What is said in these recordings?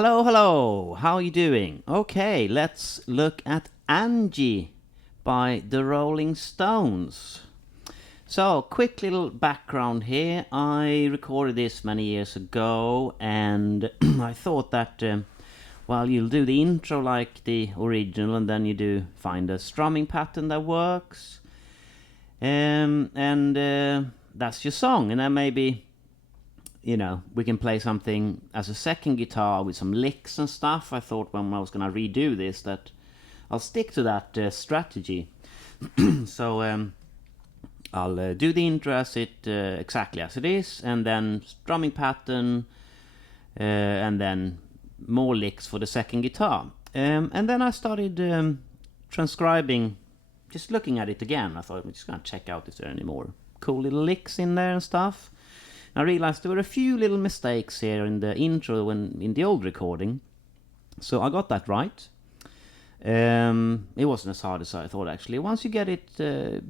Hello, hello. How are you doing? Okay, let's look at Angie by the Rolling Stones. So, quick little background here. I recorded this many years ago, and I thought that, you'll do the intro like the original, and then you do find a strumming pattern that works. That's your song, and then maybe we can play something as a second guitar with some licks and stuff. I thought when I was going to redo this that I'll stick to that strategy. So I'll do the intro as exactly as it is, and then strumming pattern, and then more licks for the second guitar. And then I started transcribing, just looking at it again. I thought I'm just going to check out if there are any more cool little licks in there and stuff. I realized there were a few little mistakes here in the intro in the old recording. So I got that right. It wasn't as hard as I thought, actually. Once you get it,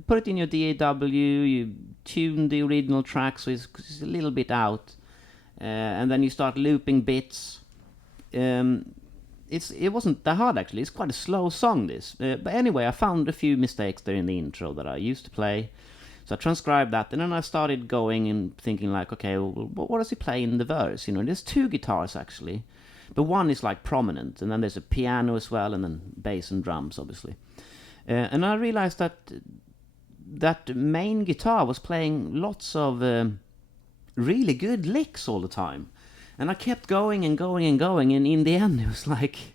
put it in your DAW, you tune the original track so it's a little bit out. And then you start looping bits. It wasn't that hard, actually. It's quite a slow song, this. But anyway, I found a few mistakes there in the intro that I used to play. So I transcribed that, and then I started going and thinking like, okay, well, what does he play in the verse? There's two guitars actually, but one is like prominent, and then there's a piano as well, and then bass and drums, obviously. And I realized that main guitar was playing lots of really good licks all the time, and I kept going and going and going, and in the end it was like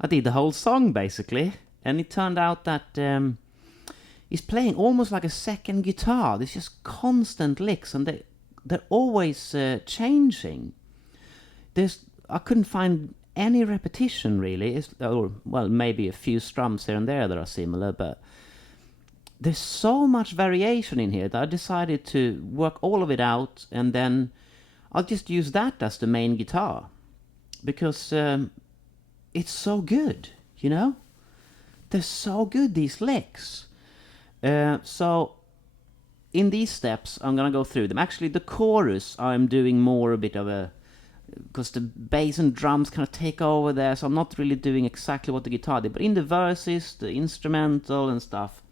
I did the whole song basically, and it turned out that he's playing almost like a second guitar. There's just constant licks, and they're always changing. I couldn't find any repetition really, maybe a few strums here and there that are similar, but there's so much variation in here that I decided to work all of it out, and then I'll just use that as the main guitar, because it's so good, They're so good, these licks. So in these steps I'm gonna go through them. Actually, the chorus I'm doing more a bit of because the bass and drums kind of take over there, so I'm not really doing exactly what the guitar did. But in the verses, the instrumental and stuff,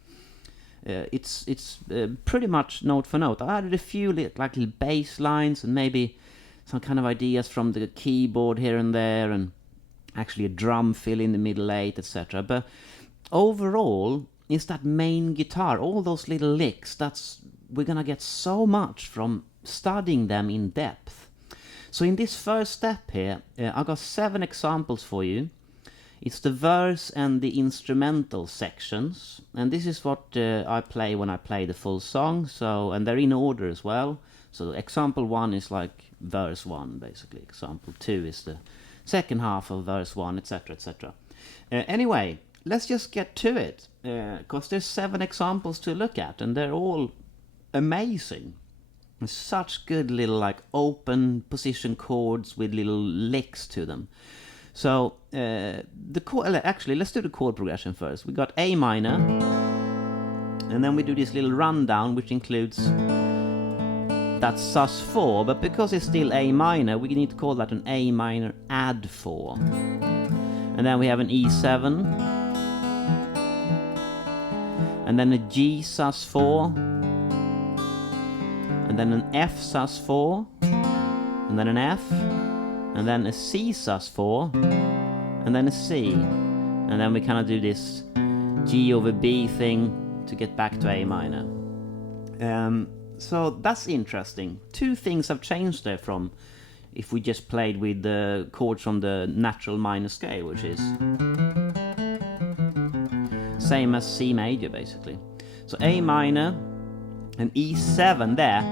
it's pretty much note for note. I added a few little bass lines and maybe some kind of ideas from the keyboard here and there, and actually a drum fill in the middle eight, etc. But overall, it's that main guitar, all those little licks, we're gonna get so much from studying them in depth. So in this first step here, I got 7 examples for you. It's the verse and the instrumental sections, and this is what I play when I play the full song. And they're in order as well. So example 1 is like verse 1, basically. Example 2 is the second half of verse 1, etc., etc. Anyway, let's just get to it, because there's 7 examples to look at, and they're all amazing. Such good little open position chords with little licks to them. So actually, let's do the chord progression first. We got A minor, and then we do this little rundown, which includes that sus4, but because it's still A minor, we need to call that an A minor add 4. And then we have an E7, and then a G sus4, and then an F sus4, and then an F, and then a C sus4, and then a C, and then we kind of do this G over B thing to get back to A minor. So that's interesting. 2 things have changed there from if we just played with the chords from the natural minor scale, which is same as C major basically. So A minor and E7 there,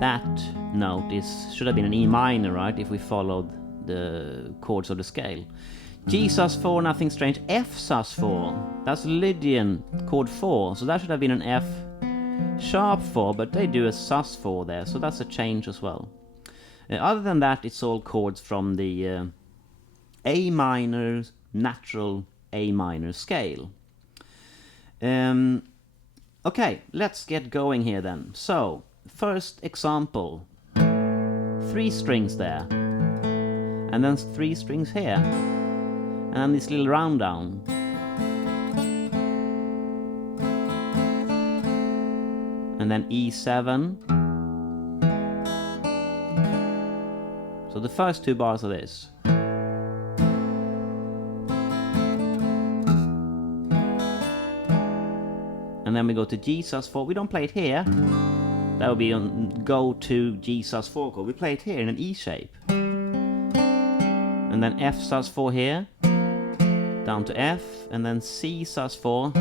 that note should have been an E minor, right, if we followed the chords of the scale. G sus4, nothing strange. F sus4, that's Lydian chord 4, so that should have been an F sharp 4, but they do a sus4 there, so that's a change as well. Other than that, it's all chords from the A minor, natural A minor scale. Okay, let's get going here then. So, first example, 3 strings there. and then 3 strings here, and then this little round down. And then E7. So the first 2 bars are this. And then we go to G sus4. We don't play it here. That would be on go to G sus4 chord. We play it here in an E shape. And then F sus4 here, down to F, and then C sus4,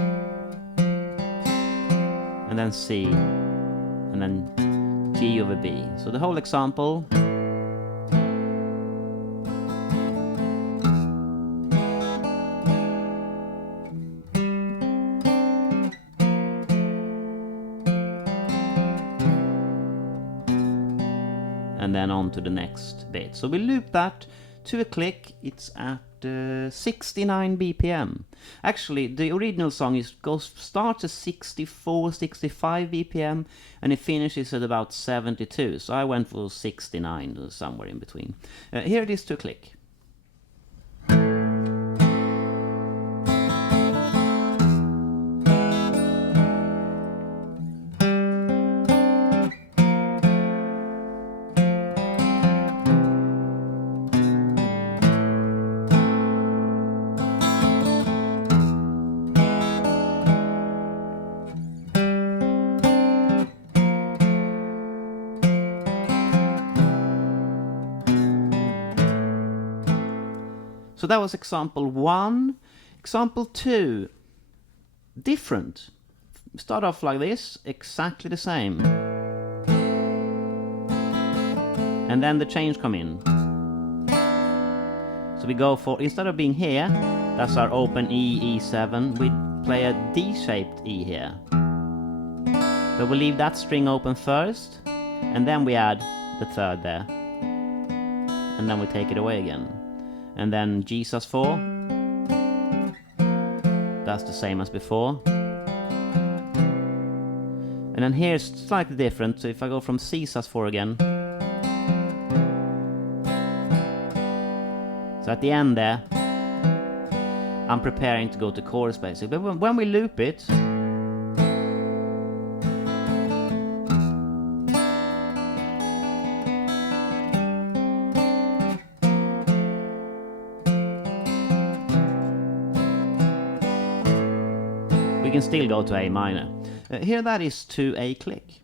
and then C, and then G over B. So the whole example. And then on to the next bit. So we loop that to a click. It's at 69 BPM. Actually, the original song starts at 64, 65 BPM, and it finishes at about 72. So I went for 69, or somewhere in between. Here it is to a click. So that was example 1. Example 2, different. Start off like this, exactly the same. And then the change come in. So we go for, instead of being here, that's our open E, E7, we play a D-shaped E here. But we leave that string open first, and then we add the 3rd there. And then we take it away again. And then G sus4, that's the same as before. And then here it's slightly different, so if I go from C sus4 again. So at the end there, I'm preparing to go to chorus basically. But when we loop it, we can still go to A minor. Here that is to a click.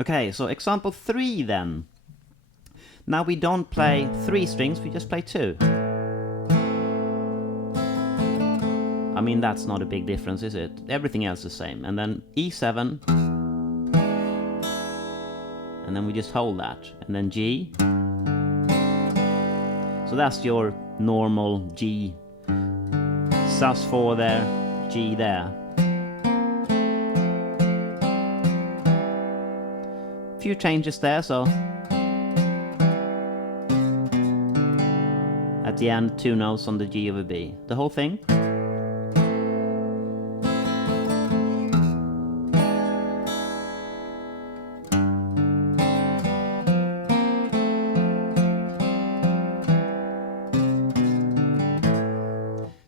Okay, so example 3 then. Now we don't play 3 strings, we just play 2. I mean, that's not a big difference, is it? Everything else is the same. And then E7. And then we just hold that. And then G. So that's your normal G. sus4 there, G there. Few changes there, so at the end 2 notes on the G over B. The whole thing.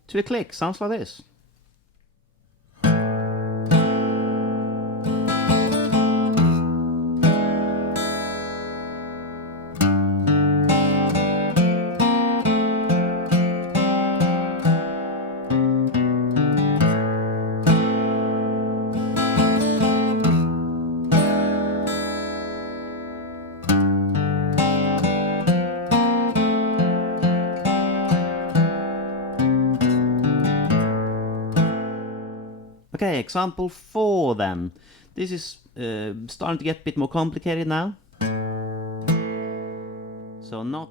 To a click, sounds like this. Okay, example 4 then. This is starting to get a bit more complicated now. So not